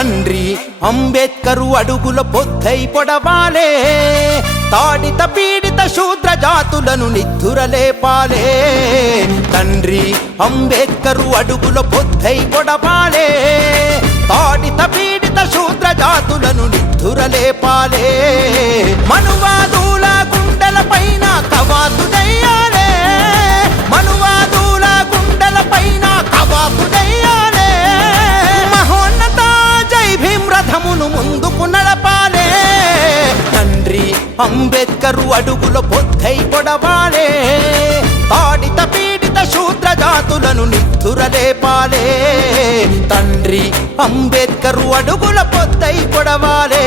తండ్రి అంబేద్కరు అడుగుల పొద్దై పొడవాలే, తాడిత పీడిత శూద్ర జాతులను నిద్దురలేపాలే. తండ్రి అంబేద్కరు అడుగుల పొద్దై పొడవాలే, తాడిత పీడిత శూద్ర జాతులను నిద్దురలేపాలే. మనువాదుల గుండెల పైన కవాతు దయ్యాలే, మనువాదుల గుండెల పైన కవాతు దయ్యాలే. మహోన్నత జై భీం రథమును ముందుకు నడపాలే. తండ్రి అంబేద్కరు అడుగుల పొద్దై పొడవాలే, తాడిత పీడిత శూద్ర జాతులను నిద్దురలేపాలే. తండ్రి అంబేద్కరు అడుగుల పొద్దై పొడవాలే.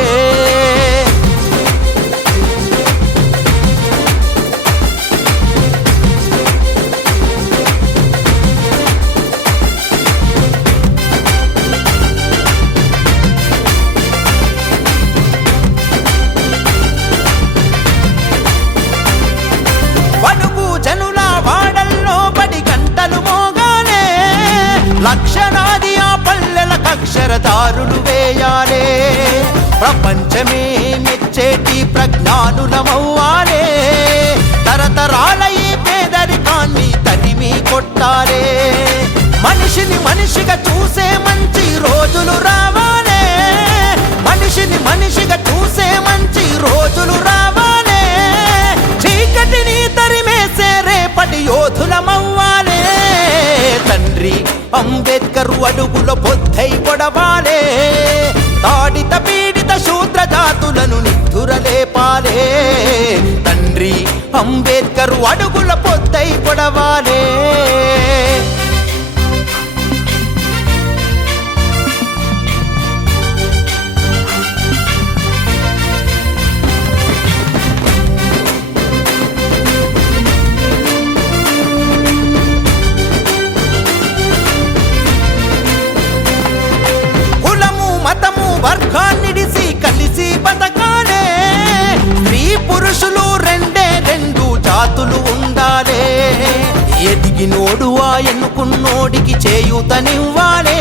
లక్షలాది ఆ పల్లెలకు అక్షరదారులు వేయాలే, ప్రపంచమే మెచ్చేటి ప్రజ్ఞానులమవ్వాలే. తరతరాల ఈ పేదరికాన్ని తరిమి కొట్టాలే. మనిషిని మనిషిగా చూసే మంచి రోజులు రావాలే, మనిషిని మనిషిగా చూసే మంచి రోజులు రావాలే. చీకటిని తరిమేసే రేపటి యోధులమవ్వాలే. తండ్రి అంబేద్కరు అడుగుల పొద్దై పొడవాలే, తాడిత పీడిత శూద్ర జాతులను నిద్దురలేపాలే. తండ్రి అంబేద్కరు అడుగుల పొద్దై పొడవాలే. వర్గాన్నిడిసి కలిసి బతకాలే. స్త్రీ పురుషులు రెండే రెండు జాతులు ఉండాలే. ఎదిగినోడు ఆ ఎన్నుకున్నోడికి చేయూతనివ్వాలే.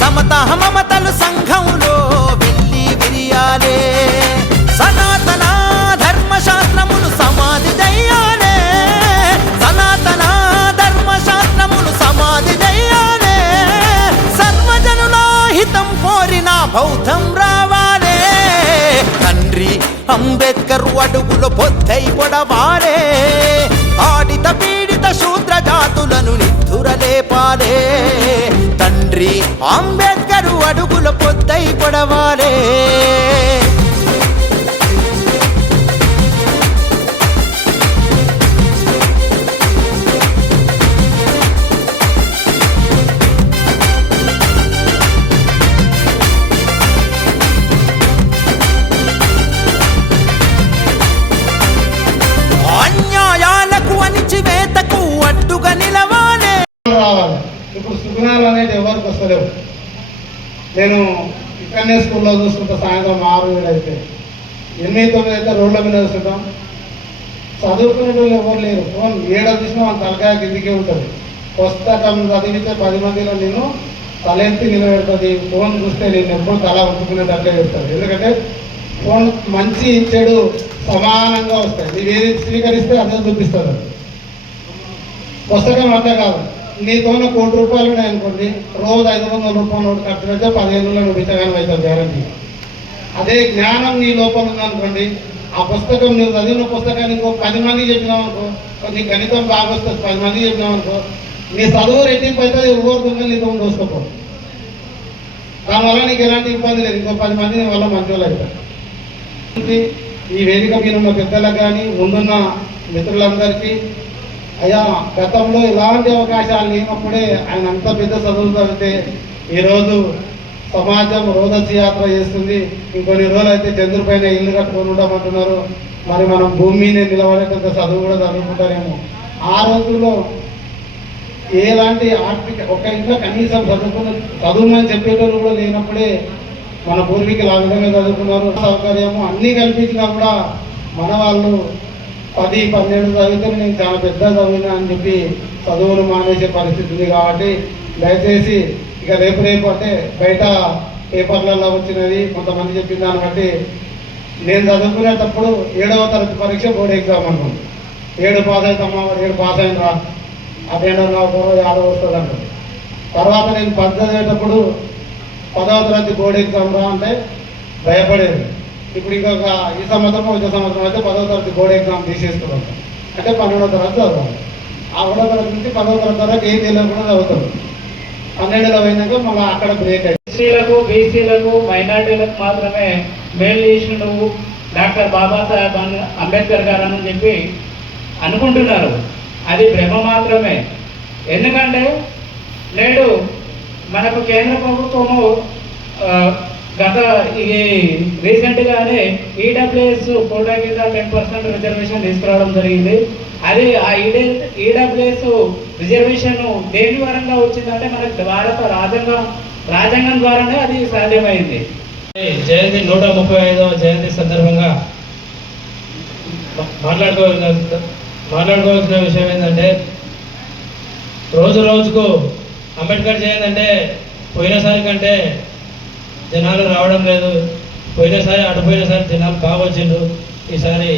సమత మమతలు సంఘంలో వెళ్ళి విరియాలే. సనాతన ధర్మశాస్త్రమును సమాధి దయ్యాలే, సనాతన ధర్మశాస్త్రమును సమాధి దయ్యాలే. సర్వజనుల హితం కోరిన బౌద్ధం రావాలే. తండ్రి అంబేద్కరు అడుగుల పొద్దై పొడవాలే, తాడిత పీడిత శూద్ర జాతులను నిద్దురలేపాలే. తండ్రి అంబేద్కరు అడుగుల పొద్దై పొడవాలే. ఇప్పుడు సుగుణాలు అనేది ఎవరికి వస్తలేవు. నేను ఇక్కడనే స్కూల్లో చూస్తుంటా, సాయంత్రం 6-7 అయితే 8-9 అయితే రోడ్ల మీద చూస్తుంటాం. చదువుకునే వాళ్ళు ఎవరు లేరు. ఫోన్ ఏడ చూసినా వాళ్ళ తలకాయ కిందికే ఉంటుంది. పుస్తకం చదివితే 10 మందిలో నేను తలెత్తి నిలబెడుతుంది. ఫోన్ చూస్తే నేను ఎప్పుడు తల ఉంచుకునేటట్లే చెప్తాను. ఎందుకంటే ఫోన్ మంచి చెడు సమానంగా వస్తాయి. నీవు ఏది స్వీకరిస్తే అదే చూపిస్తుంది. పుస్తకం అంతే కాదు, నీతో 1 కోటి రూపాయలు ఉన్నాయనుకోండి, రోజు 500 రూపాయలు నోటు ఖర్చు పెడితే 15 నువ్వు బిచ్చగానే అవుతావు గ్యారంటీ. అదే జ్ఞానం నీ లోపల ఉందనుకోండి, ఆ పుస్తకం నువ్వు చదివిన పుస్తకాన్ని ఇంకో 10 మందికి చెప్పినావు అనుకో, నీ గణితం బాగా వస్తుంది, 10 మందికి చెప్పినావు అనుకో, నీ చదువు రెట్టింపు అవుతుంది. ఊరుకుంటే నీతో దోసుకోపో. దానివల్ల నీకు ఎలాంటి ఇబ్బంది లేదు. ఇంకో 10 మంది నీ వల్ల మంచోళ్ళు అవుతారు. ఈ వేదిక మీద ఉన్న పెద్దలకు కానీ ముందున్న మిత్రులందరికీ, అయ్యా గతంలో ఇలాంటి అవకాశాలు లేనప్పుడే ఆయన అంత పెద్ద చదువులు చదివితే ఈరోజు సమాజం రోదసి యాత్ర చేస్తుంది. ఇంకొన్ని రోజులు అయితే చంద్రుడి పైన ఇల్లు కట్టుకొని ఉండమంటున్నారు. మరి మనం భూమి మీద నిలబడేటంత చదువు కూడా చదువుకుంటారేమో. ఆ రోజుల్లో ఎలాంటి ఆర్థిక ఒక ఇంట్లో కనీసం చదువుమని చెప్పేటోళ్ళు కూడా లేనప్పుడే మన పూర్వీకులు ఆ విధంగా చదువుకున్నారు. సౌకర్యము అన్నీ కల్పించినా కూడా మన వాళ్ళు 10-12 చదివితే నేను చాలా పెద్ద చదివినా అని చెప్పి చదువులు మానేసే పరిస్థితి ఉంది. కాబట్టి దయచేసి ఇక రేపు అంటే బయట పేపర్లలో వచ్చినది, కొంతమంది చెప్పిన దాన్ని బట్టి నేను చదువుకునేటప్పుడు 7వ తరగతి పరీక్ష బోర్డు ఎగ్జామ్ అనుకోండి. 7 పాస్ అవుతామా, 7 పాస్ అయినరా, అదేంటో నాకు 6 వస్తుంది అంటారు. తర్వాత నేను 10 చదివేటప్పుడు 10వ తరగతి బోర్డు ఎగ్జామ్ రా అంటే భయపడేది. ఇప్పుడు ఇంకొక ఈ సంవత్సరం వచ్చే సంవత్సరం అయితే 10వ తరగతి బోర్డు ఎగ్జామ్ తీసేస్తున్నాం. అంటే 12వ తరగతి చదవాలి. ఆ 10వ తరగతి నుంచి 10వ తరగతి వరకు ఏం తెలియకుండా చదువుతాడు. 12లో పోయినాక మళ్ళీ అక్కడ బ్రేక్ అయింది. ఎస్సీలకు, బీసీలకు, మైనార్టీలకు మాత్రమే మేలు చేసిండు డాక్టర్ బాబాసాహెబ్ అంబేద్కర్ గారు అని చెప్పి అనుకుంటున్నారు. అది భ్రమ మాత్రమే. ఎందుకంటే నేడు మనకు కేంద్ర ప్రభుత్వము గత ఇది రీసెంట్గానే ఈడబ్ల్యూఎస్ కోటా కింద 10% రిజర్వేషన్ తీసుకురావడం జరిగింది. అది ఆ ఈడబ్ల్యూఎస్ రిజర్వేషన్ దేని పరంగా వచ్చిందంటే మనకు భారత రాజ్యాంగం ద్వారానే అది సాధ్యమైంది. జయంతి 135వ జయంతి సందర్భంగా మాట్లాడుకోవాల్సిన విషయం ఏంటంటే, రోజు రోజుకు అంబేద్కర్ జయంతి అంటే పోయినసారి కంటే జనాలు రావడం లేదు. పోయినసారి జనాలు బాగా వచ్చిండ్రు, ఈసారి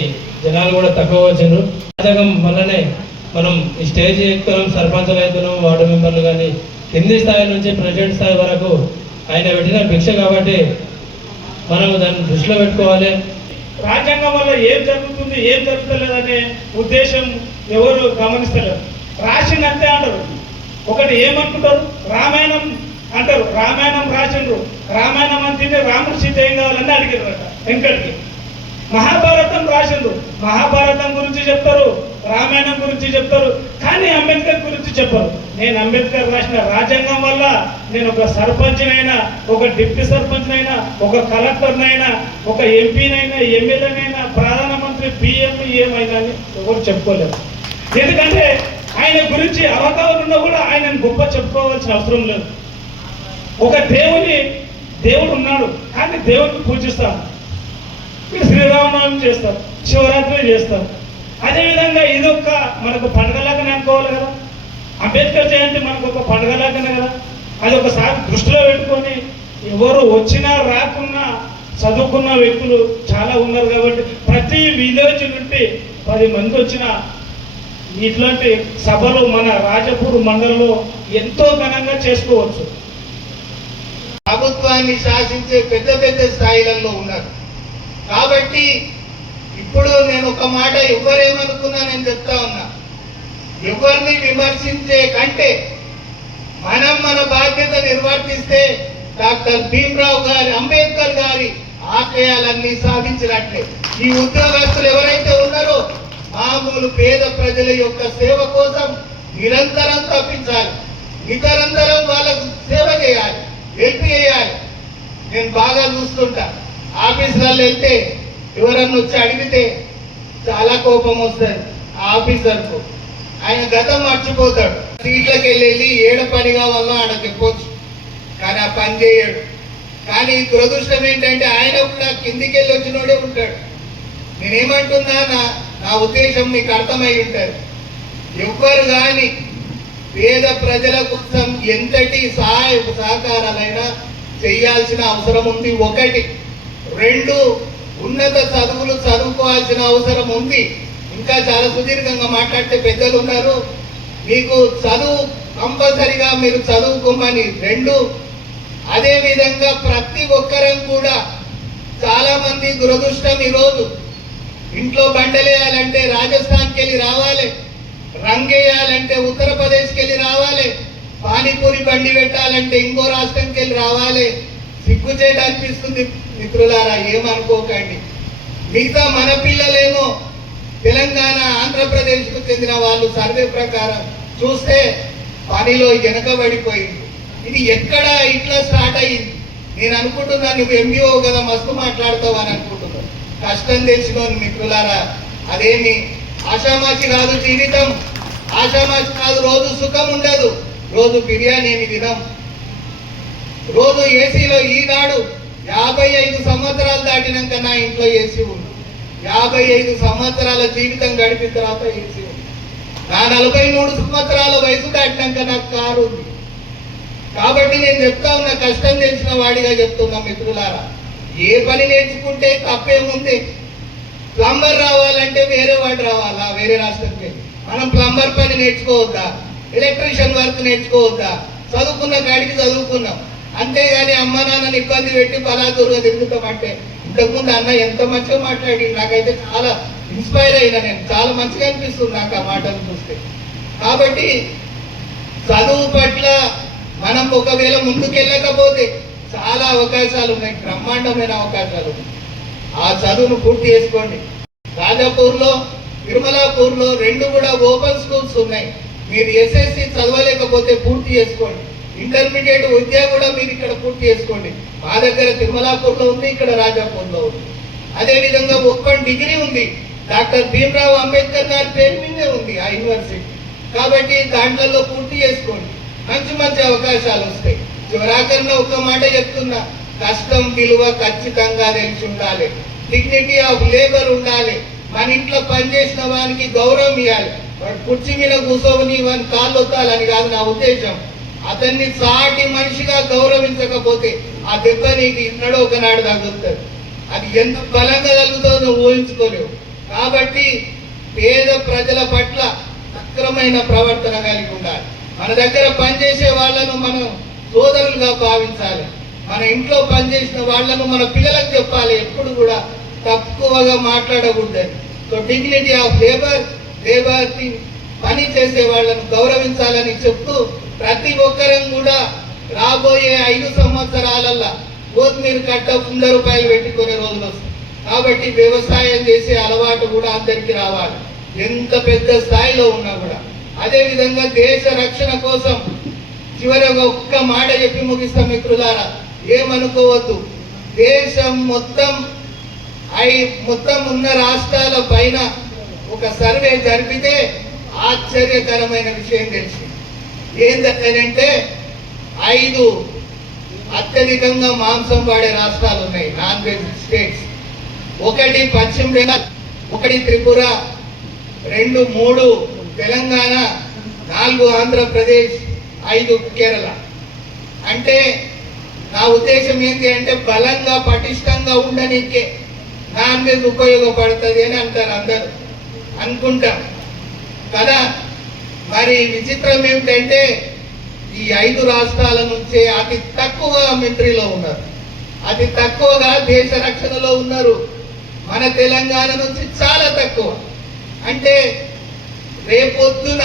జనాలు కూడా తక్కువ వచ్చిండ్రు. రాజ్యాంగం వల్లనే మనం ఈ స్టేజ్ ఎక్కుతున్నాం, సర్పంచులు అవుతున్నాం, వార్డు మెంబర్లు కానీ కింది స్థాయి నుంచి ప్రెసిడెంట్ స్థాయి వరకు ఆయన పెట్టిన భిక్ష కాబట్టి మనం దాన్ని దృష్టిలో పెట్టుకోవాలి. రాజ్యాంగం వల్ల ఏం జరుగుతుంది, ఏం జరుగుతలేదనే ఉద్దేశం ఎవరు గమనిస్తలేరు. రాసిందంతే అంటారు. ఒకటి ఏమనుకుంటారు, రామాయణం అంటారు. రామాయణం రాసిండ్రు, రామాయణం అంటేనే రాముడు సీత ఏం కావాలని అడిగారట వెంకటికి. మహాభారతం రాసిండ్రు, మహాభారతం గురించి చెప్తారు, రామాయణం గురించి చెప్తారు, కానీ అంబేద్కర్ గురించి చెప్పరు. నేను అంబేద్కర్ రాసిన రాజ్యాంగం వల్ల నేను ఒక సర్పంచ్నైనా, ఒక డిప్యూటీ సర్పంచ్నైనా, ఒక కలెక్టర్నైనా, ఒక ఎంపీనైనా, ఎమ్మెల్యేనైనా, ప్రధానమంత్రి, పిఎం ఏమైనా అని ఎవరు చెప్పుకోలేరు. ఎందుకంటే ఆయన గురించి అవగాహన ఉన్నా కూడా ఆయనను గొప్ప చెప్పుకోవాల్సిన అవసరం లేదు. ఒక దేవుడు ఉన్నాడు, కానీ దేవుడిని పూజిస్తాం. మీరు శ్రీరామనవమి చేస్తారు, శివరాత్రి చేస్తారు. అదేవిధంగా ఇదొక్క మనకు పండుగలాగానే అనుకోవాలి కదా. అంబేద్కర్ జయంతి మనకు ఒక పండుగలాగానే కదా. అది ఒకసారి దృష్టిలో పెట్టుకొని ఎవరు వచ్చినా రాకున్నా చదువుకున్న వ్యక్తులు చాలా ఉన్నారు కాబట్టి ప్రతి విలేజ్ నుండి 10 మంది వచ్చిన ఇట్లాంటి సభలు మన రాజపూర్ మండలంలో ఎంతో ఘనంగా చేసుకోవచ్చు. ప్రభుత్వాన్ని శాసించే పెద్ద పెద్ద స్థాయిలలో ఉన్నారు కాబట్టి ఇప్పుడు నేను ఒక మాట ఎవరేమనుకున్నా నేను చెప్తా ఉన్నా, ఎవరిని విమర్శించే కంటే మనం మన బాధ్యత నిర్వర్తిస్తే డాక్టర్ భీమ్రావ్ గారి, అంబేద్కర్ గారి ఆశయాలన్నీ సాధించినట్లే. ఈ ఉద్యోగస్తులు ఎవరైతే ఉన్నారో మామూలు పేద ప్రజల యొక్క సేవ కోసం నిరంతరం తప్పించాలి, నిరంతరం వాళ్ళకు సేవ చేయాలి, హెల్ప్ చేయాలి. నేను బాగా చూస్తుంటా, ఆఫీసులలో వెళ్తే ఎవరన్నా వచ్చి అడిగితే చాలా కోపం వస్తుంది ఆఫీసర్కు. ఆయన గతం మర్చిపోతాడు, సీట్లకు వెళ్ళి ఏడ పని కావాలో ఆడ చెప్పొచ్చు, కానీ ఆ పని చేయడు. కానీ దురదృష్టం ఏంటంటే ఆయన కూడా కిందికి వెళ్ళి వచ్చినోడే ఉంటాడు. నేనేమంటున్నా, నా ఉద్దేశం మీకు అర్థమై ఉంటుంది. ఎవ్వరు కానీ పేద ప్రజల కోసం ఎంతటి సహాయ సహకారాలైనా చేయాల్సిన అవసరం ఉంది. 1, 2 ఉన్నత చదువులు చదువుకోవాల్సిన అవసరం ఉంది. ఇంకా చాలా సుదీర్ఘంగా మాట్లాడితే పెద్దలు ఉన్నారు, మీకు చదువు కంపల్సరిగా మీరు చదువుకోమని. 2, అదేవిధంగా ప్రతి ఒక్కరం కూడా చాలా మంది దురదృష్టం ఈరోజు ఇంట్లో బండలేయాలంటే రాజస్థాన్కి వెళ్ళి రావాలి, రంగేయాలంటే ఉత్తరప్రదేశ్కి వెళ్ళి రావాలి, పానీపూరి బండి పెట్టాలంటే ఇంకో రాష్ట్రంకి వెళ్ళి రావాలి. సిగ్గుచేట అనిపిస్తుంది మిత్రులారా, ఏమనుకోకండి. మిగతా మన పిల్లలేమో తెలంగాణ, ఆంధ్రప్రదేశ్కు చెందిన వాళ్ళు సర్వే ప్రకారం చూస్తే పనిలో వెనకబడిపోయింది. ఇది ఎక్కడ ఇట్లా స్టార్ట్ అయ్యింది? నేను అనుకుంటున్నా, నువ్వు ఎంబీఓ కదా మస్తు మాట్లాడతావు అని అనుకుంటున్నావు. కష్టం తెలిసినోని మిత్రులారా, అదేమి ఆషామాషి కాదు జీవితం, ఆషామాషి కాదు. రోజు సుఖం ఉండదు, రోజు బిర్యానీ ఏమి తినం, రోజు ఏసీలో. ఈనాడు 55 సంవత్సరాలు దాటినాక నా ఇంట్లో ఏసీ ఉంది. 55 సంవత్సరాల జీవితం గడిపిన తర్వాత ఏసీ ఉంది. నా 43 సంవత్సరాల వయసు దాటినాక నాకు కారు ఉంది. కాబట్టి నేను చెప్తా ఉన్నా, కష్టం తెలిసిన వాడిగా చెప్తున్నా మిత్రులారా, ఏ పని నేర్చుకుంటే తప్పేముంది? ప్లంబర్ రావాలంటే వేరే వాడు రావాలా? వేరే రాష్ట్రంకి మనం ప్లంబర్ పని నేర్చుకోవద్దా? Electrician work నేర్చుకోవద్దా? చదువుకున్న కాడికి చదువుకున్నాం, అంతేగాని అమ్మ నాన్నని ఇబ్బంది పెట్టి బలాదూరుగా తిరుగుతామంటే. ఇంతకుముందు అన్న ఎంత మంచిగా మాట్లాడి, నాకైతే చాలా ఇన్స్పైర్ అయినా, నేను చాలా మంచిగా అనిపిస్తుంది నాకు ఆ మాటలు చూస్తే. కాబట్టి చదువు పట్ల మనం ఒకవేళ ముందుకెళ్ళకపోతే చాలా అవకాశాలు ఉన్నాయి, బ్రహ్మాండమైన అవకాశాలు ఉన్నాయి. ఆ చదువును పూర్తి చేసుకోండి. రాజాపూర్లో, తిరుమలాపూర్లో 2 కూడా ఓపెన్ స్కూల్స్ ఉన్నాయి. మీరు ఎస్ఎస్సి చదవలేకపోతే పూర్తి చేసుకోండి. ఇంటర్మీడియట్ విద్య కూడా మీరు ఇక్కడ పూర్తి చేసుకోండి. మా దగ్గర తిరుమలాపూర్లో ఉంది, ఇక్కడ రాజాపూర్లో ఉంది. అదేవిధంగా ఓపెన్ డిగ్రీ ఉంది, డాక్టర్ భీమ్రావ్ అంబేద్కర్ గారి పేరు మీదే ఉంది ఆ యూనివర్సిటీ. కాబట్టి దాంట్లో పూర్తి చేసుకోండి, మంచి మంచి అవకాశాలు వస్తాయి. చివరాకరణ ఒక్క మాట చెప్తున్నా, కష్టం విలువ ఖచ్చితంగా తెలిసి ఉండాలి. డిగ్నిటీ ఆఫ్ లేబర్ ఉండాలి. మన ఇంట్లో పనిచేసిన వానికి గౌరవం ఇవ్వాలి. వాడు కుర్చీ మీద కూర్చోని వాని కాళ్ళు వత్తాలని కాదు నా ఉద్దేశం. అతన్ని సాటి మనిషిగా గౌరవించకపోతే ఆ దెబ్బ నీకు ఇన్నడో ఒకనాడు తగులుతుంది. అది ఎంత బలంగా తగులుతుందో నువ్వు ఊహించుకోలేవు. కాబట్టి పేద ప్రజల పట్ల సక్రమైన ప్రవర్తన కలిగి ఉండాలి. మన దగ్గర పనిచేసే వాళ్ళను మనం సోదరులుగా భావించాలి. మన ఇంట్లో పనిచేసిన వాళ్ళను మన పిల్లలకు చెప్పాలి, ఎప్పుడు కూడా తక్కువగా మాట్లాడకూడదని. సో డిగ్నిటీ ఆఫ్ లేబర్, పని చేసే వాళ్ళను గౌరవించాలని చెప్తూ, ప్రతి ఒక్కరం కూడా రాబోయే 5 సంవత్సరాలల్లా కొత్తిమీర కట్ట 100 రూపాయలు పెట్టుకునే రోజులు వస్తాయి. కాబట్టి వ్యవసాయం చేసే అలవాటు కూడా అందరికీ రావాలి, ఎంత పెద్ద స్థాయిలో ఉన్నా కూడా. అదేవిధంగా దేశ రక్షణ కోసం చివరగా ఒక్క మాట చెప్పి ముగిస్తాం మిత్రులారా, ఏమనుకోవద్దు. దేశం మొత్తం ఉన్న రాష్ట్రాల పైన ఒక సర్వే జరిపితే ఆశ్చర్యకరమైన విషయం తెలిసింది. ఏంటంటే 5 అత్యధికంగా మాంసం వాడే రాష్ట్రాలు ఉన్నాయి, నాన్ వెజ్ స్టేట్స్. 1 పశ్చిమ బెంగాల్, 1 త్రిపుర, 2, 3 తెలంగాణ, 4 ఆంధ్రప్రదేశ్, 5 కేరళ. అంటే నా ఉద్దేశం ఏంటి అంటే, బలంగా పటిష్టంగా ఉండడానికే నాన్ వెజ్ ఉపయోగపడుతుంది అని అంటారు అందరూ, అనుకుంటాం కదా. మరి విచిత్రం ఏమిటంటే, ఈ 5 రాష్ట్రాల నుంచే అతి తక్కువ మిలిటరీలో ఉన్నారు, అతి తక్కువగా దేశ రక్షణలో ఉన్నారు. మన తెలంగాణ నుంచి చాలా తక్కువ. అంటే రేపొద్దున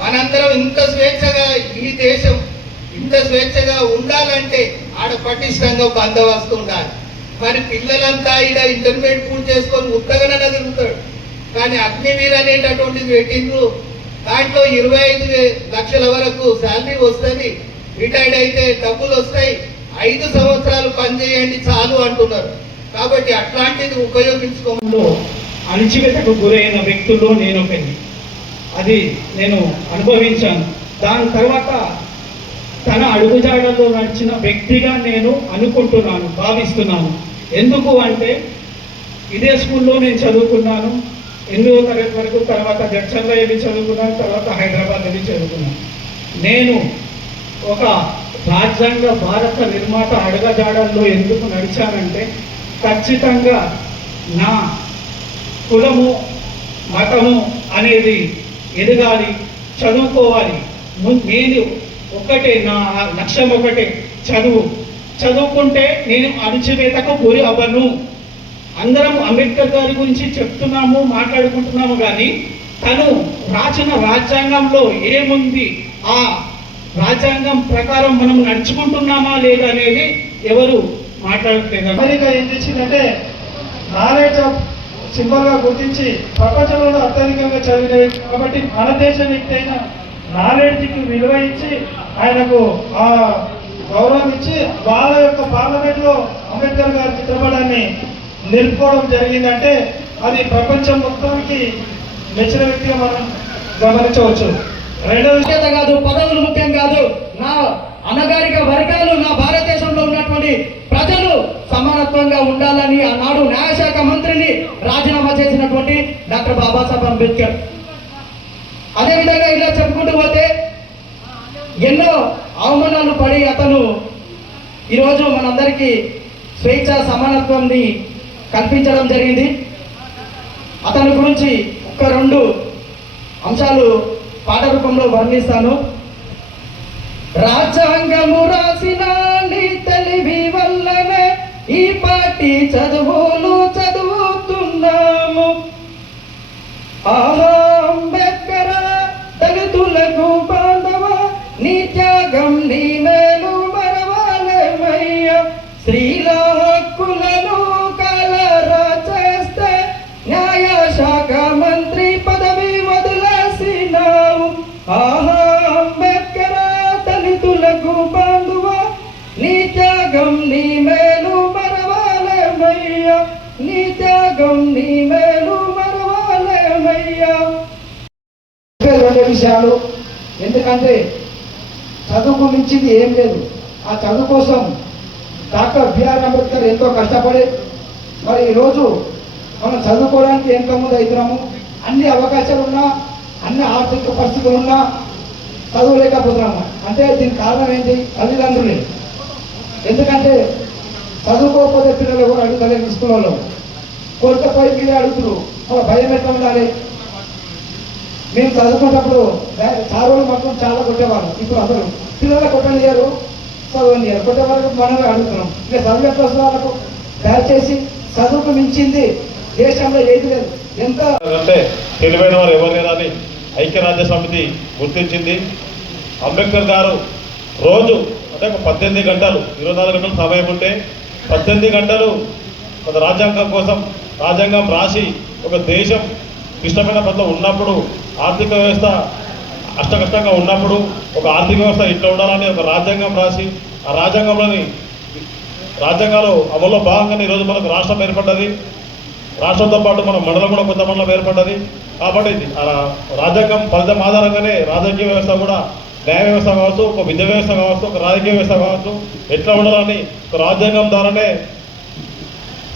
మనందరం ఇంత స్వేచ్ఛగా, ఈ దేశం ఇంత స్వేచ్ఛగా ఉండాలంటే ఆడ పటిష్టంగా బందోబస్తు ఉండాలి. మరి పిల్లలంతా ఈడ ఇంటర్మీడియట్ పూర్తి చేసుకొని ఉత్తగానే తిరుగుతాడు. కానీ అగ్నివీర్ అనేటటువంటిది పెట్టిండ్రు, దాంట్లో 25 లక్షల వరకు శాలరీ వస్తుంది, రిటైర్డ్ అయితే డబ్బులు వస్తాయి, 5 సంవత్సరాలు పనిచేయండి చాలు అంటున్నారు. కాబట్టి అట్లాంటిది ఉపయోగించుకోవడంలో అణచివేతకు గురైన వ్యక్తుల్లో నేను ఒకని, అది నేను అనుభవించాను. దాని తర్వాత తన అడుగుజాడల్లో నడిచిన వ్యక్తిగా నేను అనుకుంటున్నాను, భావిస్తున్నాను. ఎందుకు అంటే, ఇదే స్కూల్లో నేను చదువుకున్నాను, 8వ తరగతి వరకు. తర్వాత జడ్చర్లో వెళ్ళి చదువుకున్నాను, తర్వాత హైదరాబాద్ వెళ్ళి చదువుకున్నాను. నేను ఒక రాజ్యాంగ భారత నిర్మాత అడుగుజాడల్లో ఎందుకు నడిచానంటే, ఖచ్చితంగా నా కులము మతము అనేది ఎదగాలి, చదువుకోవాలి. నేను ఒకటే, నా లక్ష్యం ఒకటే, చదువుకుంటే నేను అణచివేతకు గురి అవ్వను. అందరం అంబేద్కర్ గారి గురించి చెప్తున్నాము, మాట్లాడుకుంటున్నాము, కానీ తను రాసిన రాజ్యాంగంలో ఏముంది, ఆ రాజ్యాంగం ప్రకారం మనం నడుచుకుంటున్నామా లేదా అనేది ఎవరు మాట్లాడట్లేదు. అమెరికా ఏం చేసిందంటే, నాలెడ్జ్ ఆఫ్ సింబల్గా గుర్తించి ప్రపంచంలో అత్యధికంగా చదివినవి కాబట్టి మన దేశం వ్యక్తి అయిన నాలెడ్జ్కి విలువ ఇచ్చి, ఆయనకు ఆ గౌరవం ఇచ్చి, వాళ్ళ యొక్క పార్లమెంట్లో అంబేద్కర్ గారి చిత్రపటాన్ని నిలుపుకోవడం జరిగిందంటే, అది ప్రపంచం మొత్తానికి మెచ్చిన వ్యక్తిగా మనం గమనించవచ్చు. ముఖ్యత కాదు, పదవులు ముఖ్యం కాదు. నా అనగారిక వర్గాలు, నా భారతదేశంలో ఉన్నటువంటి ప్రజలు సమానత్వంగా ఉండాలని ఆనాడు న్యాయశాఖ మంత్రిని రాజీనామా చేసినటువంటి డాక్టర్ బాబాసాహెబ్ అంబేద్కర్. అదేవిధంగా ఇలా చెప్పుకుంటూ పోతే ఎన్నో అవమానాలు పడి అతను ఈరోజు మనందరికీ స్వేచ్ఛ సమానత్వంని కల్పించడం జరిగింది. అతని గురించి ఒక 2 అంశాలు పాట రూపంలో వర్ణిస్తాను. రాజ్యాంగము రాసిన నీ తెలివి వల్లనే ఈ పాటి చదువులు చదువుతున్నాము. ఆహా అంబేద్కర దళితులకు బాంధవ నీ త్యాగం నీ మేలు మరవాలేమయ్యా. స్త్రీల హక్కులను కలరా చేస్తే న్యాయ శాఖ మంత్రి పదవి వదిలేసినావు. ఆహా అంబేద్కర దళితులకు బాంధవ నీ త్యాగం నీ మేలు మరవాలేమయ్యా. నీ త్యాగం నీ మేలు మరవాలేమయ్యా. 2 విషయాలు. ఎందుకంటే చదువుకు మించింది ఏం లేదు. ఆ చదువు కోసం డాక్టర్ బిఆర్ అంబేద్కర్ ఎంతో కష్టపడి మరి ఈరోజు మనం చదువుకోవడానికి ఎంతో ముందు అవుతున్నాము. అన్ని అవకాశాలు ఉన్నా, అన్ని ఆర్థిక పరిస్థితులు ఉన్నా చదువులేకపోతున్నాము. అంటే దీనికి కారణం ఏంటి? తల్లిదండ్రులే. ఎందుకంటే చదువుకోకపోతే పిల్లలు ఎవరు అడుగుతలేరు. స్కూళ్ళలో కొడుకపోయి మీరే అడుగుతున్నారు. వాళ్ళ భయం ఎట్లా ఉండాలి? మేము చదువుకున్నప్పుడు సారులు మాకు చాలా కొట్టేవారు. ఇప్పుడు అసలు పిల్లలు కొట్టనియరు, చదవనియరు. కొట్టే వరకు మనమే అడుగుతున్నాం. ఇంకా చదువు ఎట్లా వస్తుంది వాళ్ళకు? దయచేసి చదువుకు మించింది దేశంలో ఏది లేదు. ఎంత అంటే తెలివైన వారు ఎవరు లేదని ఐక్యరాజ్య సమితి గుర్తించింది. అంబేద్కర్ గారు రోజు అంటే ఒక 18 గంటలు 24 గంటలు సమయం ఉంటే 18 గంటలు ఒక రాజ్యాంగం కోసం రాజ్యాంగం రాసి ఒక దేశం క్లిష్టమైన పట్ల ఉన్నప్పుడు, ఆర్థిక వ్యవస్థ అష్టకష్టంగా ఉన్నప్పుడు ఒక ఆర్థిక వ్యవస్థ ఇట్లా ఉండాలని ఒక రాజ్యాంగం రాసి ఆ రాజ్యాంగాలు అమల్లో భాగంగానే ఈరోజు మనకు రాష్ట్రం ఏర్పడ్డది. రాష్ట్రంతో పాటు మన మండలం కూడా కొత్త మండలం ఏర్పడ్డది. కాబట్టి రాజ్యాంగం ఫలితం ఆధారంగానే రాజకీయ వ్యవస్థ కూడా, న్యాయ వ్యవస్థ కావచ్చు, ఒక విద్యా వ్యవస్థ కావచ్చు, ఒక రాజకీయ వ్యవస్థ కావచ్చు, ఎట్లా ఉండాలని ఒక రాజ్యాంగం ద్వారానే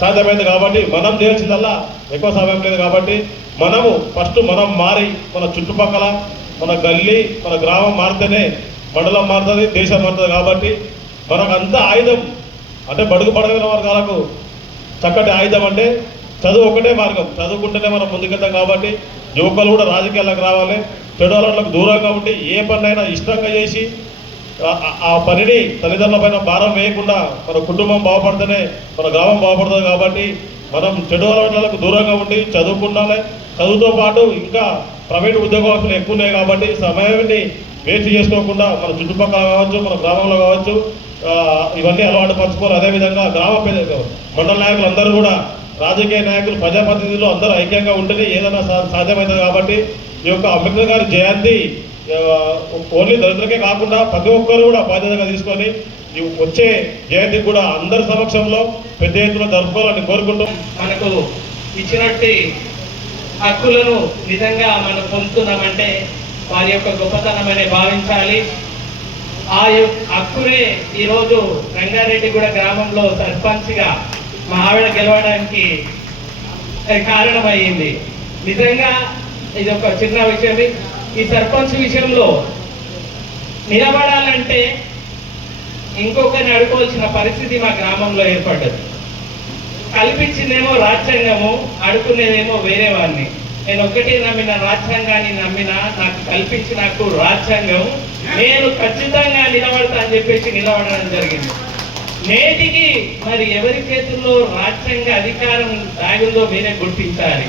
సాధ్యమైంది. కాబట్టి మనం చేయాల్సిందల్లా ఎక్కువ సమయం లేదు. కాబట్టి మనము ఫస్ట్ మనం మారి మన చుట్టుపక్కల మన గల్లీ మన గ్రామం మారితేనే మండలం మారుతుంది, దేశం మారుతుంది. కాబట్టి మనకు అంత ఆయుధం అంటే బడుగు పడగల వర్గాలకు చక్కటి ఆయుధం అంటే చదువు ఒకటే మార్గం. చదువుకుంటేనే మనం ముందుకెళ్తాం. కాబట్టి యువకులు కూడా రాజకీయాలకు రావాలి. చెడు అలవాట్లకు దూరంగా ఉండి ఏ పనైనా ఇష్టంగా చేసి ఆ పనిని తల్లిదండ్రుల పైన భారం వేయకుండా మన కుటుంబం బాగుపడితేనే మన గ్రామం బాగుపడుతుంది. కాబట్టి మనం చెడు అలవాట్లకు దూరంగా ఉండి చదువుకుండాలి. చదువుతో పాటు ఇంకా ప్రైవేట్ ఉద్యోగాలు ఎక్కువ ఉన్నాయి. కాబట్టి సమయాన్ని వేస్ట్ చేసుకోకుండా మన చుట్టుపక్కల కావచ్చు, మన గ్రామంలో కావచ్చు, ఇవన్నీ అలవాటు పరచుకోవాలి. అదేవిధంగా మండల నాయకులు అందరూ కూడా, రాజకీయ నాయకులు, ప్రజాప్రతినిధులు అందరూ ఐక్యంగా ఉంటేనే ఏదైనా సాధ్యమవుతుంది. కాబట్టి ఈ యొక్క అంబేద్కర్ గారి జయంతి ఓన్లీ దళితులకే కాకుండా ప్రతి ఒక్కరు కూడా బాధ్యతగా తీసుకొని వచ్చే జయంతికి కూడా అందరి సమక్షంలో పెద్ద ఎత్తున జరుపుకోవాలని కోరుకుంటూ, మనకు ఇచ్చినట్టు హక్కులను నిజంగా మనం పొందుతున్నామంటే వారి యొక్క గొప్పతనమనే భావించాలి. ఆ హక్కునే ఈరోజు రంగారెడ్డిగూడ గ్రామంలో సర్పంచ్గా మా ఆవిడ గెలవడానికి కారణమైంది. నిజంగా ఇది ఒక చిన్న విషయం. ఈ సర్పంచ్ విషయంలో నిలబడాలంటే ఇంకొకరిని అడుకోవాల్సిన పరిస్థితి మా గ్రామంలో ఏర్పడ్డది. కల్పించిందేమో రాజ్యాంగము, అడుకునేదేమో వేరే వాడిని. నేను ఒకటే నమ్మిన, రాజ్యాంగాన్ని నమ్మిన, నాకు కల్పించి నాకు రాజ్యాంగం, నేను ఖచ్చితంగా నిలబడతా అని చెప్పేసి నిలబడడం జరిగింది. నేటికి మరి ఎవరి చేతుల్లో రాజ్యాంగ అధికారం దాగుందో మీరే గుర్తించాలి.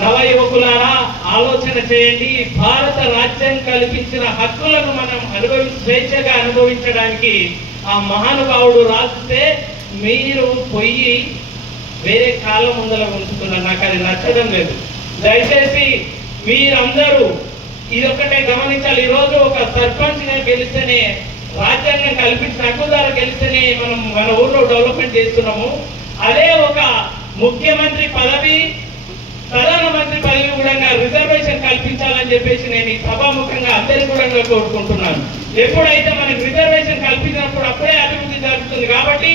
నవ యువకులారా ఆలోచన చేయండి. భారత రాజ్యం కల్పించిన హక్కులను మనం స్వేచ్ఛగా అనుభవించడానికి ఆ మహానుభావుడు రాస్తే మీరు పొయ్యి వేరే కాలం ముందర ఉంచుతున్నారు. నాకు అది నచ్చడం లేదు. దయచేసి మీరందరూ ఇదొక్కటే గమనించాలి. ఈరోజు ఒక సర్పంచ్గా గెలిస్తేనే, రాజ్యాంగం కల్పించిన హక్కు ద్వారా గెలిస్తేనే మనం మన ఊర్లో డెవలప్మెంట్ చేస్తున్నాము. అదే ఒక ముఖ్యమంత్రి పదవి, ప్రధానమంత్రి పదవి కూడా రిజర్వేషన్ కల్పించాలని చెప్పేసి నేను ఈ సభాముఖంగా అందరికీ కూడా కోరుకుంటున్నాను. ఎప్పుడైతే మనకు రిజర్వేషన్ కల్పించినప్పుడు అప్పుడే అభివృద్ధి జరుగుతుంది. కాబట్టి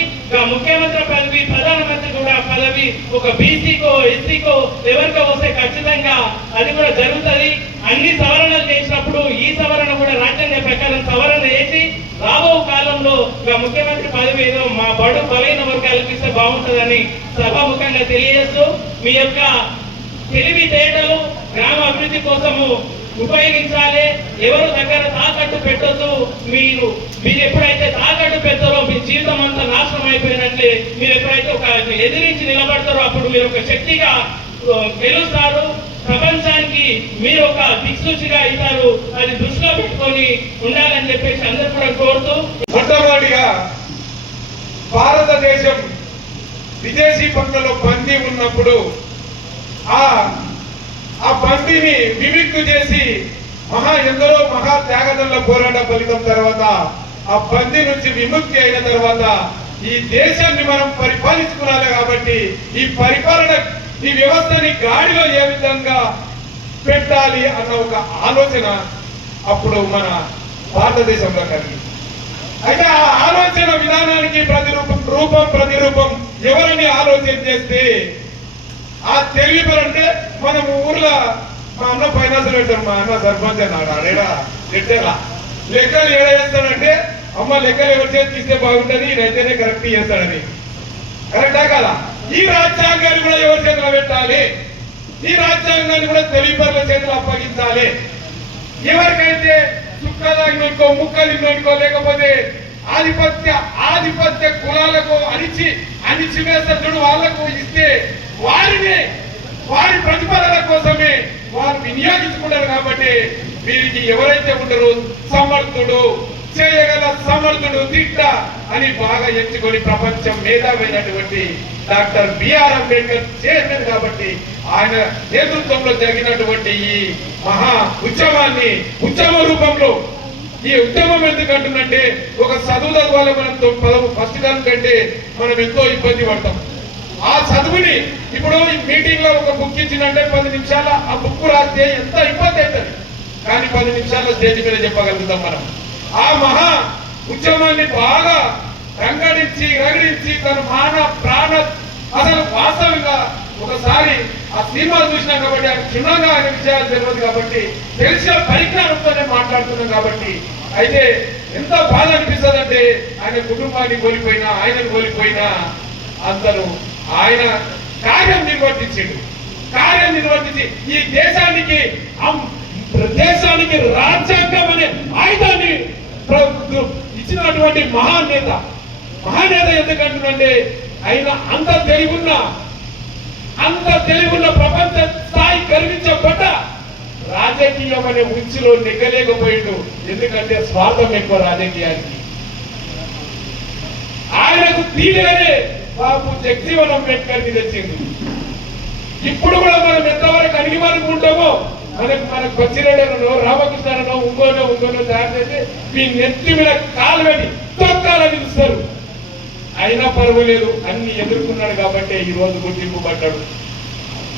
ముఖ్యమంత్రి పదవి, ప్రధానమంత్రి కూడా పదవి ఒక బీసీకో, ఎస్సీకో ఎవరికో వస్తే ఖచ్చితంగా అది కూడా జరుగుతుంది. అన్ని సవరణలు చేసినప్పుడు ఉన్నప్పుడు ఈ సవరణ కూడా రాజ్యాంగ ప్రకారం సవరణ చేసి రాబో కాలంలో ఇక ముఖ్యమంత్రి పదవి ఏదో మా బడు బలైన వర్గాలకు ఇస్తే బాగుంటుందని సభాముఖంగా తెలియజేస్తూ మీ యొక్క తెలివితేటలు గ్రామ అభివృద్ధి కోసము ఉపయోగించాలి. ఎవరు దగ్గర తాకట్టు పెట్టొద్దు. మీరు ఎప్పుడైతే తాకట్టు పెడతారో మీ జీవితం అంతా నాశనం అయిపోయినట్లే. మీరు ఎప్పుడైతే ఒక ఎదిరించి నిలబడతారో అప్పుడు మీరు ఒక శక్తిగా గెలుస్తారు. ప్రపంచానికి మీరు ఒక దిక్సూచిగా అవుతారు. అది దృష్టిలో పెట్టుకొని ఉండాలని చెప్పేసి అందరూ కూడా కోరుతూ, మొట్టమొదటిగా భారతదేశం విదేశీ పనులలో బందీ ఉన్నప్పుడు ఆ బందీని విముక్తి చేసి ఎందరో మహా త్యాగదల పోరాట ఫలితం తర్వాత ఆ బందీ నుంచి విముక్తి అయిన తర్వాత ఈ దేశాన్ని మనం పరిపాలించుకోవాలి. కాబట్టి ఈ వ్యవస్థని గాడిలో ఏ విధంగా పెట్టాలి అన్న ఒక ఆలోచన అప్పుడు మన భారతదేశంలో కలిగింది. అయితే ఆ ఆలోచన విధానానికి ప్రతిరూపం ఎవరిని ఆలోచన చేస్తే ఆ తెలియపరంటే మనం ఊర్లో మా అన్న ఫైనాన్స్ పెట్టారు, మా అన్న సర్పంచ్ అన్నాడు. ఆడేడా పెట్టేలా లెక్కలు ఏడా చేస్తాడంటే అమ్మ లెక్కలు ఎవరి చేతి తీస్తే బాగుంటుంది, ఈయనైతేనే కరెక్ట్ చేస్తాడని. కరెక్టా కదా? ఈ రాజ్యాంగాన్ని కూడా ఎవరి చేతిలో పెట్టాలి, ఈ రాజ్యాంగాన్ని కూడా తెలియపరుల చేతిలో అప్పగించాలి. ఎవరికైతే చుక్కదాగినోడుకో ముక్కలినోడుకో లేకపోతే ఆధిపత్య కులాలకు అణిచివేస్తడు వాళ్ళకు ఇస్తే వారి ప్రతిఫలన కోసమే వారు వినియోగించుకుంటారు. కాబట్టి వీరికి ఎవరైతే ఉంటారో చేయగల సమర్థుడు తిట్ట అని బాగా ఎంచుకొని ప్రపంచం మేధావైనటువంటి డాక్టర్ బిఆర్ అంబేద్కర్ చైర్మన్ కాబట్టి ఆయన నేతృత్వంలో జరిగినటువంటి ఈ మహా ఉద్యమ రూపంలో ఈ ఉద్యమం ఎందుకంటుందంటే ఒక చదువు వల్ల మనం ఫస్ట్ కాలం కంటే మనం ఎంతో ఇబ్బంది పడతాం. ఆ చదువుని ఇప్పుడు ఈ మీటింగ్ లో ఒక బుక్ ఇచ్చిందంటే 10 నిమిషాల ఆ బుక్ రాస్తే ఎంత ఇబ్బంది అవుతుంది. కానీ 10 నిమిషాల్లో స్టేజ్ మీద చెప్పగలుగుతాం మనం. ఆ మహా ఉద్యమాన్ని బాగా రగడించి తన ప్రాణ అసలు వాస్తవంగా ఒకసారి ఆ సినిమాలు చూసినాం కాబట్టి ఆయన క్షుణ్ణంగా ఆయన విషయాలు తెలియదు కాబట్టి తెలిసిన పరిజ్ఞానంతోనే మాట్లాడుతున్నాం కాబట్టి. అయితే ఎంత బాధ అనిపిస్తుంది అంటే ఆయన కుటుంబాన్ని కోల్పోయినా ఆయనను కోల్పోయినా అందరూ ఆయన కార్యం నిర్వర్తించి ఈ దేశానికి రాజ్యాంగం అనే ఆయుధాన్ని ఇచ్చినటువంటి మహానేత ఎందుకంటుందంటే ఆయన అంత తెలివున్న ప్రపంచ స్థాయి గర్వించబడ్డ రాజకీయం అనే ఉచ్చులో నెగ్గలేకపోయిండు. ఎందుకంటే స్వార్థం ఎక్కువ రాజకీయానికి. ఆయనకు తీరుగానే బాబు జగజీవన్ అంబేద్కర్ ని తెచ్చింది. ఇప్పుడు కూడా మనం ఎంతవరకు అణిగిమనుకుంటామో మనకు బచ్చిరెడ్డనో రామకృష్ణనో ఉంగోనో తయారు చేసి మీ నెత్తి మీద కాలు పెట్టి తొక్కాలని చూస్తారు. అయినా పర్వాలేదు అన్ని ఎదుర్కొన్నాడు కాబట్టి ఈ రోజు గుర్తింపు పడ్డాడు.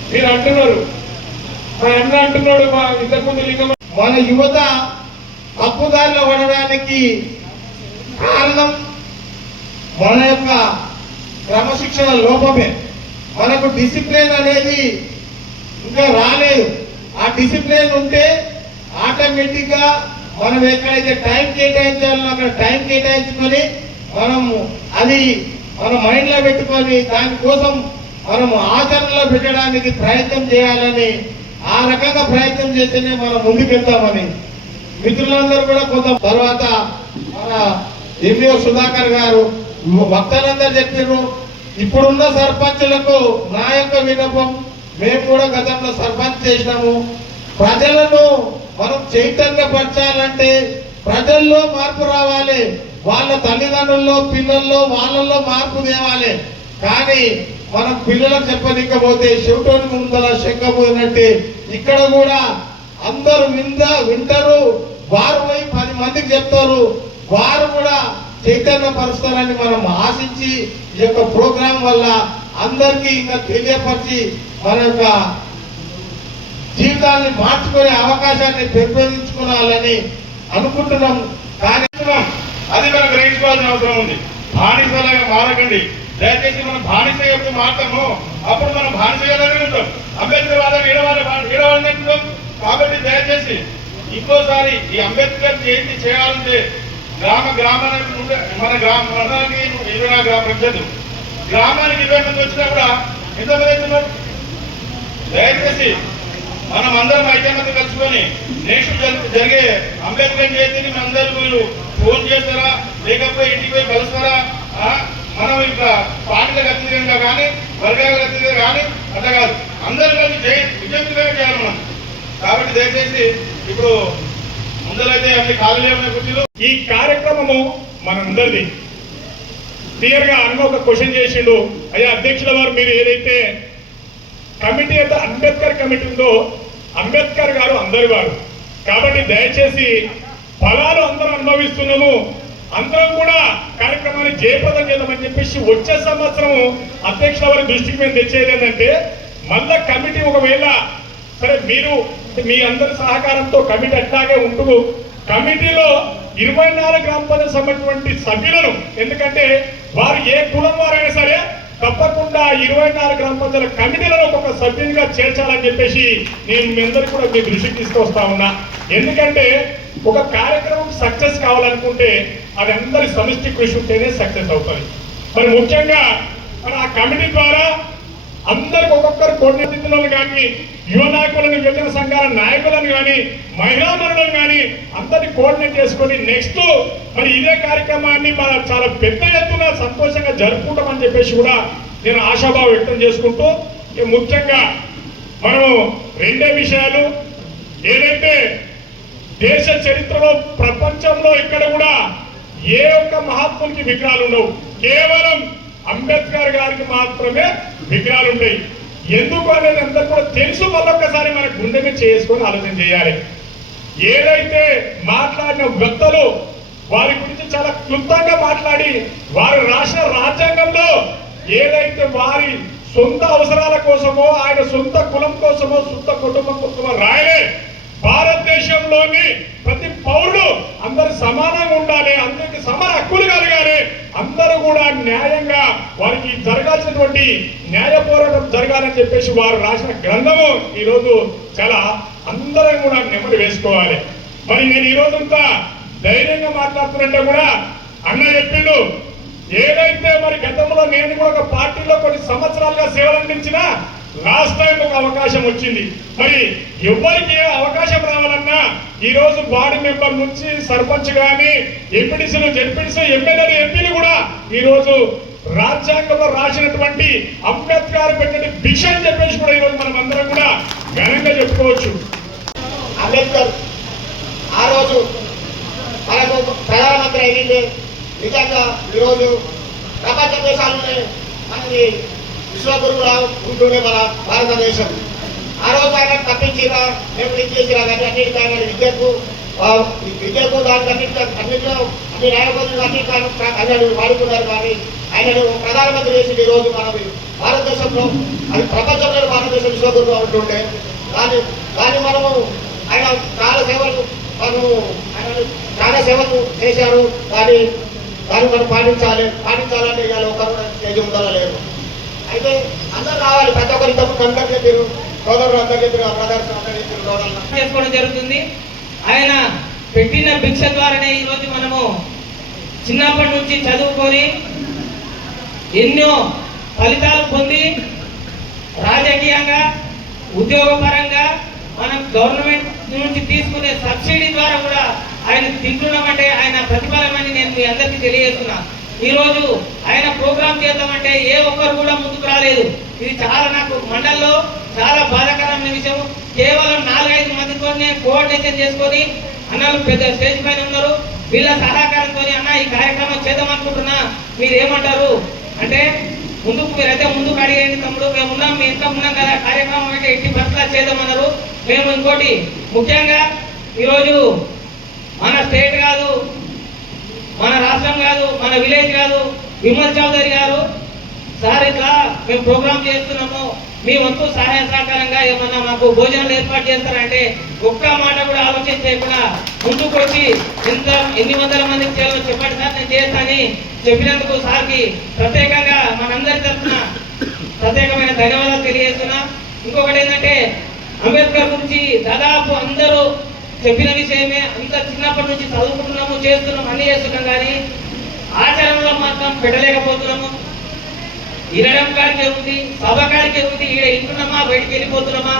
మీరు అంటున్నారు, మా అన్న అంటున్నాడు, మా ఇంతకుముందు లింగం మన యువత తప్పుదారిలో పడడానికి కారణం మన యొక్క క్రమశిక్షణ లోపమే. మనకు డిసిప్లిన్ అనేది ఇంకా రాలేదు. ఆ డిసిప్లిన్ ఉంటే ఆటోమేటిక్ గా మనం ఎక్కడైతే టైం కేటాయించాలో అక్కడ టైం కేటాయించుకొని మనము అది మన మైండ్ లో పెట్టుకొని దానికోసం మనము ఆచరణలో పెట్టడానికి ప్రయత్నం చేయాలని, ఆ రకంగా ప్రయత్నం చేస్తేనే మనం ముందుకెళ్తామని మిత్రులందరూ కూడా కొంత తర్వాత మన ఎంఈఓ సుధాకర్ గారు వక్తలందరూ చెప్పారు. ఇప్పుడున్న సర్పంచులకు నా యొక్క విన్నపం, మేము కూడా గతంలో సర్పంచ్ చేసినాము. ప్రజలను మనం చైతన్యపరచాలంటే ప్రజల్లో మార్పు రావాలి. వాళ్ళ తల్లిదండ్రుల్లో పిల్లల్లో వాళ్ళల్లో మార్పు తేవాలి. కానీ మనం పిల్లలకు చెప్పనికపోతే చెవిటోని ముందల శంఖపోయినట్టే ఇక్కడ కూడా అందరూ వింటారు. వారు పోయి 10 మందికి చెప్తారు. వారు కూడా చైతన్యపరుస్తారని మనం ఆశించి ఈ యొక్క ప్రోగ్రాం వల్ల అందరికీ ఇంకా తెలియపరిచి మన యొక్క జీవితాన్ని మార్చుకునే అవకాశాన్ని పెంపొందించుకోవాలని అనుకుంటున్నాం. కానీ అది మనం గ్రహించుకోవాల్సిన అవసరం ఉంది. బానిసలాగా మారకండి. దయచేసి మనం బానిస ఎప్పుడు మారుతామో అప్పుడు మనం బానిసగానే ఉంటాం. అంబేద్కర్ వాదం ఏడవాలని అంటున్నాం. కాబట్టి దయచేసి ఇంకోసారి ఈ అంబేద్కర్ జయంతి చేయాలంటే గ్రామానికి నుండి మన మండలానికి 24 గ్రామ పంచాయతీలు, గ్రామానికి 20 మంది వచ్చినా కూడా ఎంతమంది అవుతున్నారు? దయచేసి మనం అందరం ఐక్యమత్యం కలుసుకొని నెక్స్ట్ జరిగే అంబేద్కర్ జయంతిని అందరూ మీరు ఫోన్ చేస్తారా, లేకపోతే ఇంటికి పోయి కలుస్తారా? మనం ఇంకా పార్టీలకు అతీతంగా కానీ వర్గాలకు అతీతంగా కానీ అట్లా కాదు, అందరూ కలిసి విజయంతిగా చేయాలి మనం. కాబట్టి దయచేసి ఇప్పుడు ముందరైతే అన్ని ఖాళీ కుర్చీలు. ఈ కార్యక్రమము మనందరిది. క్లియర్ గా అన్న ఒక క్వశ్చన్ చేసిండు, అయ్యా అధ్యక్షుల వారు మీరు ఏదైతే కమిటీ అయితే అంబేద్కర్ కమిటీ ఉందో అంబేద్కర్ గారు అందరి వారు కాబట్టి దయచేసి ఫలాలు అందరం అనుభవిస్తున్నాము, అందరం కూడా కార్యక్రమాన్ని జయప్రదం చేద్దామని చెప్పేసి వచ్చే సంవత్సరం అధ్యక్షుల వారి దృష్టికి మేము తెచ్చేది ఏంటంటే మళ్ళా కమిటీ ఒకవేళ సరే మీరు మీ అందరి సహకారంతో కమిటీ అట్లాగే ఉంటూ కమిటీలో 24 గ్రామ పంచాయతీ సంబంధించినటువంటి సభ్యులను, ఎందుకంటే వారు ఏ కులం వారైనా సరే తప్పకుండా 24 గ్రామ పంచాయతీల కమిటీలను ఒక్కొక్క సభ్యునిగా చేర్చాలని చెప్పేసి నేను మీ అందరికీ కూడా మీ దృష్టికి తీసుకొస్తా ఉన్నా. ఎందుకంటే ఒక కార్యక్రమం సక్సెస్ కావాలనుకుంటే అది అందరి సమిష్టి కృషి ఉంటేనే సక్సెస్ అవుతుంది. మరి ముఖ్యంగా మన ఆ కమిటీ ద్వారా అందరికి ఒక్కొక్కరు కోఆర్డినేటర్లను కానీ యువ నాయకులను, యువజన సంఘాల నాయకులను కానీ మహిళా మనులను కానీ అందరినీ కోఆర్డినేట్ చేసుకొని నెక్స్ట్ మరి ఇదే కార్యక్రమాన్ని మన చాలా పెద్ద ఎత్తున సంతోషంగా జరుపుకుంటామని చెప్పేసి కూడా నేను ఆశాభావం వ్యక్తం చేసుకుంటూ ముఖ్యంగా మనము రెండే విషయాలు, ఏదైతే దేశ చరిత్రలో ప్రపంచంలో ఇక్కడ కూడా ఏ ఒక్క మహాత్మునికి విగ్రహాలు ఉండవు, కేవలం అంబేద్కర్ గారికి మాత్రమే విగ్రహాలు ఉంటాయి. ఎందుకు అనేది అందరూ కూడా తెలుసు. మళ్ళొక్కసారి మన గుండె మీద చేసుకొని ఆలోచన చేయాలి. ఏదైతే మాట్లాడిన వ్యక్తులు వారి గురించి చాలా క్లుప్తంగా మాట్లాడి వారు రాసిన రాజ్యాంగంలో ఏదైతే వారి సొంత అవసరాల కోసమో ఆయన సొంత కులం కోసమో సొంత కుటుంబం కోసమో రాయలే, భారతదేశంలోని ప్రతి పౌరుడు అందరూ సమానంగా ఉండాలి, అందరికి సమాన హక్కులు కలగాలి, అందరూ కూడా న్యాయంగా వారికి జరగాల్సినటువంటి న్యాయ పోరాటం జరగాలని చెప్పేసి వారు రాసిన గ్రంథము ఈరోజు చాలా అందరం కూడా నెమ్మది వేసుకోవాలి. మరి నేను ఈ రోజంతా ధైర్యంగా మాట్లాడుతున్నట్టే కూడా అన్న చెప్పిండు, ఏదైతే మరి గతంలో నేను కూడా ఒక పార్టీలో కొన్ని సంవత్సరాలుగా సేవలు అందించినా లాస్ట్ టైం ఒక అవకాశం వచ్చింది. మరి ఎవరికి అవకాశం రావాలన్నా ఈ రోజు వార్డు మెంబర్ నుంచి సర్పంచ్ గాని ఎంపీటీసీలు, జెడ్పీటీసీలు, ఎమ్మెల్యేలు, ఎంపీలు కూడా ఈ రోజు రాజ్యాంగంలో రాసినటువంటి అంబేద్కర్ పెట్టిన భిక్ష అని చెప్పేసి కూడా ఈ రోజు మనం అందరం కూడా ఘనంగా చెప్పుకోవచ్చు. అంబేద్కర్ ఆ రోజు మనకు ప్రధానమంత్రి అయింది. నిజంగా ఈరోజు ప్రపంచ దేశాలనే మనకి విశ్వగురువుగా ఉంటుండే మన భారతదేశం. ఆ రోజు ఆయన తప్పించిరా మేము చేసిరా కానీ అన్నిటికీ ఆయన విద్యకు దానికి అన్నింటిలో అన్ని న్యాయపతులు అన్నిటి వాడుకున్నారు. కానీ ఆయనను ప్రధానమంత్రి చేసి ఈరోజు మన భారతదేశంలో అది ప్రపంచంలో భారతదేశం విశ్వగురువుగా ఉంటుండే. కానీ మనము ఆయన చాలా సేవలు చాలా సేవలు చేశారు. దాన్ని మనం పాటించాలంటే ఇవాళ ఒకరు స్టేజ్ ఉండాలా లేదు. అయితే అందరూ రావాలి, ప్రతి ఒక్కరు ఇంతకు అందరు చెప్పారు, సోదరులు అందరు చెప్పారు, బ్రదర్స్ అందరు చెప్పారు, చేసుకోవడం జరుగుతుంది. ఆయన పెట్టిన భిక్ష ద్వారానే ఈరోజు మనము చిన్నప్పటి నుంచి చదువుకొని ఎన్నో ఫలితాలు పొంది రాజకీయంగా, ఉద్యోగపరంగా మనం గవర్నమెంట్ నుంచి తీసుకునే సబ్సిడీ ద్వారా కూడా ఆయన తింటున్నామంటే ఆయన ప్రతిఫలమని నేను మీ అందరికీ తెలియజేస్తున్నా. ఈరోజు ఆయన ప్రోగ్రామ్ చేద్దామంటే ఏ ఒక్కరు కూడా ముందుకు రాలేదు. ఇది చాలా నాకు మండల్లో చాలా బాధాకరమైన విషయం. కేవలం 4-5 మందితోనే కోఆర్డినేషన్ చేసుకొని అన్నలు పెద్ద స్టేజ్ పైన ఉన్నారు. వీళ్ళ సహకారంతో అన్న ఈ కార్యక్రమం చేద్దాం అనుకుంటున్నా, మీరు ఏమంటారు అంటే మీరైతే ముందుకు అడిగేయండి తమ్ముడు, మేము ఉన్నాం, మీ ఇంట్లో ఉన్నాం కదా, కార్యక్రమం అంటే 80% చేద్దామన్నారు. మేము ఇంకోటి ముఖ్యంగా ఈరోజు మన స్టేట్ కాదు, మన రాష్ట్రం కాదు, మన విలేజ్ కాదు, విమల్ చౌదరి గారు సార్ ఇట్లా మేము ప్రోగ్రామ్ చేస్తున్నాము, మీ వంతు సహాయ సహకారంగా ఏమన్నా మాకు భోజనాలు ఏర్పాటు చేస్తారంటే ఒక్క మాట కూడా ఆలోచన చేయకుండా ముందుకు వచ్చి ఎన్ని వందల మందికి చేయాలో చెప్పండి సార్ నేను చేస్తానని చెప్పినందుకు సార్కి ప్రత్యేకంగా మనందరి తరఫున ప్రత్యేకమైన ధన్యవాదాలు తెలియజేస్తున్నా. ఇంకొకటి ఏంటంటే అంబేద్కర్ గురించి దాదాపు అందరూ చెప్పిన విషయమే అంత చిన్నప్పటి నుంచి చదువుకుంటున్నాము, చేస్తున్నాము, అన్ని చేస్తున్నాం, కానీ ఆచరణలో మాత్రం పెట్టలేకపోతున్నాము. ఇరడం కాడికే ఉంది, సభ కాడికే ఉంది, ఈడ ఇంటున్నామా బయటికి వెళ్ళిపోతున్నామా.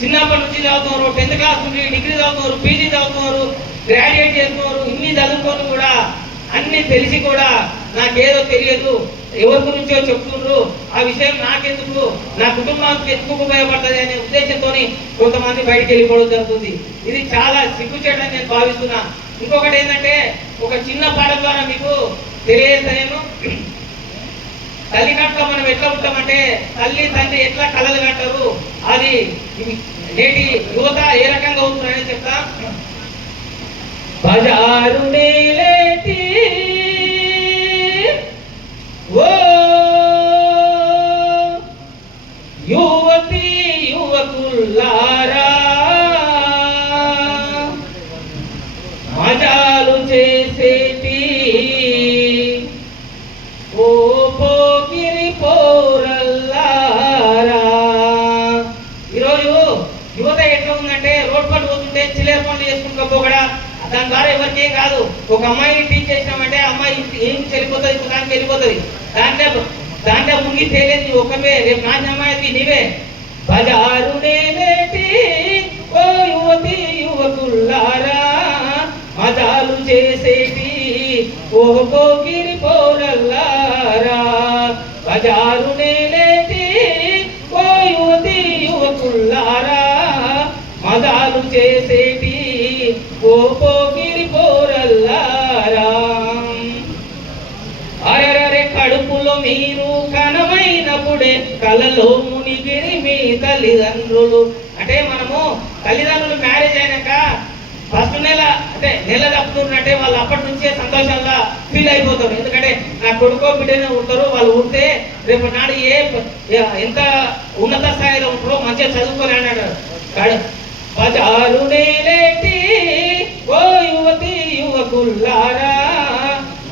చిన్నప్పటి నుంచి చదువుతున్నారు, 10th క్లాస్ నుండి డిగ్రీ చదువుతున్నారు, పీజీ చదువుతున్నారు, గ్రాడ్యుయేట్ చేస్తున్నారు, ఇన్ని చదువుకొని కూడా అన్ని తెలిసి కూడా నాకేదో తెలియదు, ఎవరి గురించో చెప్తుండ్రు, ఆ విషయం నాకెందుకు, నా కుటుంబానికి ఎందుకు ఉపయోగపడుతుంది అనే ఉద్దేశంతో కొంతమంది బయటికి వెళ్ళిపోవడం జరుగుతుంది. ఇది చాలా సిగ్గుచేటని నేను భావిస్తున్నా. ఇంకొకటి ఏంటంటే, ఒక చిన్న పాట ద్వారా మీకు తెలియజేస్తాను. తల్లి కట్ట మనం ఎట్లా ఉంటామంటే, తల్లి తండ్రి ఎట్లా కలలు కట్టరు, అది నేటి యువత ఏ రకంగా అవుతున్నారని చెప్తా. బజారు నేలేటి ఓ యువతి యువకుల్లారా, మజాలు చేసేటి ఓ పోగిరి పోరల్లారా. ఈరోజు యువత ఎట్లా ఉందంటే, రోడ్ పనులు పోతుంటే చిల్లర పనులు చేసుకుంటూ పోగడా, దాని ద్వారా ఎవరికి ఏం కాదు. ఒక అమ్మాయిని టీచ్ చేసినామంటే అమ్మాయి ఏం చెల్లిపోతుంది, దానికి వెళ్ళిపోతుంది. దాంట్లో మునిగి తేలేది ఒకవే, రేపు నా అమ్మాయికి నీవే. బజారు నేలేటి ఓ యువతి యువకుల్లారా, మజాలు చేసేటి ఓ పోగిరి పోరల్లారా. బజారు నేలేటి ఓ యువతి యువకుల్లారా, మజాలు చేసేటి ఓ పోగిరి పోరల్లారా. అరెరే కడుపులో మీరు కనమైనప్పుడే కలలో మునిగిరి మీ తల్లిదండ్రులు. అంటే మనము తల్లిదండ్రులు మ్యారేజ్ అయినాక ఫస్ట్ నెల అంటే నెల తప్పుతున్నట్టే వాళ్ళు అప్పటి నుంచే సంతోషంగా ఫీల్ అయిపోతారు. ఎందుకంటే నా కొడుకో బిడ్డనే ఉంటారు, వాళ్ళు ఉంటే రేపు నాడు ఎంత ఉన్నత స్థాయిలో ఉంటారో మంచిగా చదువుకొని అన్నాడు. బజారు నేలేటి ఓ యువతి యువకుల్లారా,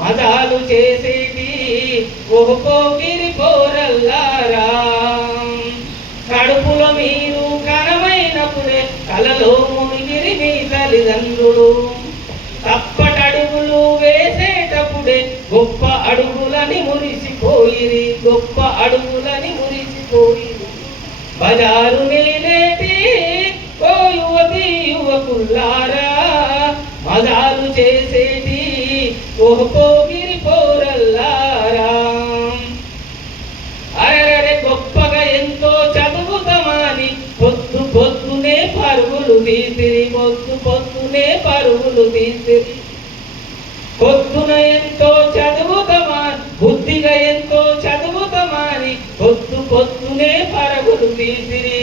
మజాలు చేసేటి ఓ పోగిరి పోరల్లారా. కడుపులో మీరు కనమైనప్పుడే కలలో మునిగిరి మీ తల్లిదండ్రులు. తప్పటడుగులు వేసేటప్పుడే గొప్ప అడుగులని మురిసిపోయిరి, గొప్ప అడుగులని మురిసిపోయిరి. బజారు నేలేటి ఓ యువతి యువకుల్లారా, మజాలు చేసేటి ఓ పోగిరి పోరల్లారా. అరెరే గొప్పగా ఎంతో చదువుతామని పొద్దు పొద్దునే పరుగులు తీసిరి, పొద్దు పొద్దునే పరుగులు తీసిరి. పొద్దున ఎంతో చదువుతామా, బుద్ధిగా ఎంతో చదువుతామని పొద్దు పొద్దునే పరుగులు తీసిరి.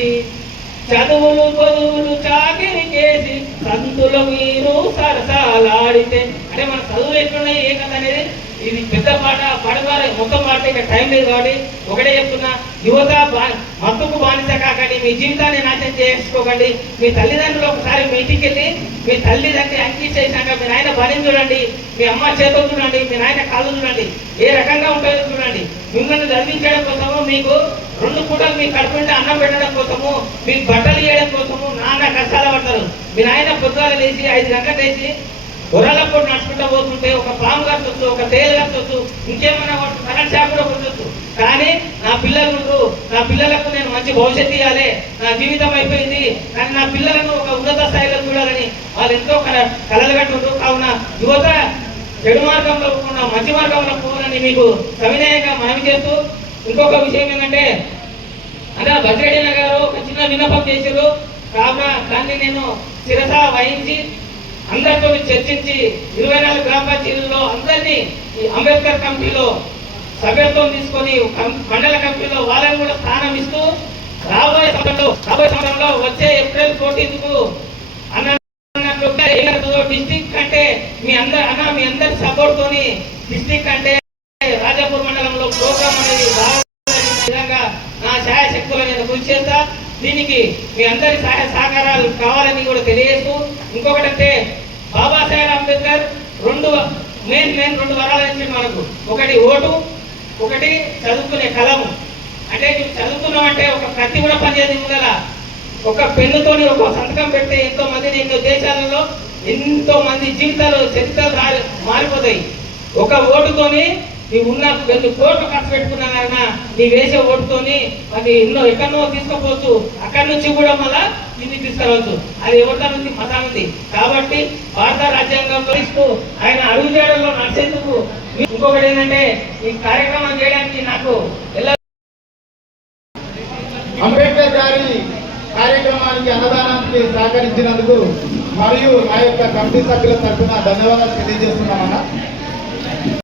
చదువులు పొదువులు చాకిరి చేసి సంతుల మీరు సరసాలాడితే. అంటే మన చదువులు ఎట్లున్నాయి ఏ కథ అనేది ఇది పెద్ద పాట, పడవారు మొత్తం పాట ఇక టైం లేదు కాబట్టి ఒకటే చెప్తున్నా. యువత మత్తుకు బానిస కాకండి, మీ జీవితాన్ని నాశనం చేసుకోకండి. మీ తల్లిదండ్రులు ఒకసారి మీ ఇంటికి వెళ్ళి మీ తల్లిదండ్రి అంకి చేసినాక మీ నాయన బలిని చూడండి, మీ అమ్మ చేతులు చూడండి, మీ నాయన కాళ్ళు చూడండి, ఏ రకంగా ఉంటుందో చూడండి. మిమ్మల్ని చదివించడం కోసము, మీకు 2 పూటలు మీ కడుపు నుండి అన్నం పెట్టడం కోసము, మీకు బట్టలు ఇవ్వడం కోసము నాన్న కష్టాలు పడతారు. మీ నాయన పొద్దుగాల లేచి 5 గంటలకు లేచి గొర్రెలప్పుడు నడుచుకుంటూ పోతుంటే ఒక పాము కట్టొచ్చు, ఒక తేలు కట్టొచ్చు, ఇంకేమైనా కరెంట్ షాక్ కూడా కొట్టొచ్చు. కానీ నా పిల్లలు, నా పిల్లలకు నేను మంచి భవిష్యత్తు ఇవ్వాలి, నా జీవితం అయిపోయింది కానీ నా పిల్లలను ఒక ఉన్నత స్థాయిలో చూడాలని వాళ్ళు ఎంతో కలలు కట్టుండ్రు. కావున యువత చెడు మార్గంలో పోకుండా మంచి మార్గంలో పోవాలని మీకు సవినయంగా మనవి చేస్తూ, ఇంకొక విషయం ఏంటంటే బసిరెడ్డి గారు ఒక చిన్న విన్నపం చేశారు. కావున దాన్ని నేను శిరస వహించి అందరితో చర్చించి 24 గ్రామ పంచాయతీల్లో అందరినీ అంబేద్కర్ కమిటీలో సభ్యత్వం తీసుకొని మండల కమిటీలో వాళ్ళని కూడా స్థానం ఇస్తూ రాబోయే సంవత్సరంలో వచ్చే ఏప్రిల్ 14కు డిస్టిక్ అంటే మీ అందరి సపోర్ట్ తోని డిస్టిక్ అంటే రాజాపూర్ మండలంలో ప్రోగ్రామ్ అనేది విధంగా నా సహాయ శక్తులు నేను కృషి చేస్తా. దీనికి మీ అందరి సహాయ సహకారాలు కావాలని కూడా తెలియజేస్తూ, ఇంకొకటంటే బాబాసాహెబ్ అంబేద్కర్ 2 వరాలు ఇచ్చింది మనకు. ఒకటి ఓటు, ఒకటి చదువుకునే కలము. అంటే నువ్వు చదువుకున్నావు అంటే ఒక కత్తి కూడా పనిచేది ముందల ఒక పెన్నుతోని ఒక సంతకం పెడితే ఎంతో మంది ఎన్నో దేశాలలో ఎంతో మంది జీవితాలు చరిత్రలు మారిపోతాయి. ఒక ఓటుతోని నీవు ఉన్న 2 కోట్లు ఖర్చు పెట్టుకున్నానైనా నీ వేసే ఓటుతోని అది ఎక్కడో తీసుకుపోవచ్చు. అక్కడి నుంచి కూడా మళ్ళా ఇది తీసుకురావచ్చు. అది ఎవరితో ఉంది, మతానుంది. కాబట్టి భారత రాజ్యాంగంలో ఇస్తూ ఆయన అడుగు చేయడంలో నడిచేందుకు ఇంకొకటి ఏంటంటే ఈ కార్యక్రమం చేయడానికి నాకు ఎలా అంబేద్కర్ గారి కార్యక్రమానికి అన్నదానానికి సహకరించినందుకు మరియు నా యొక్క కమిటీ సభ్యుల తరఫున ధన్యవాదాలు తెలియజేస్తున్నామన్నా.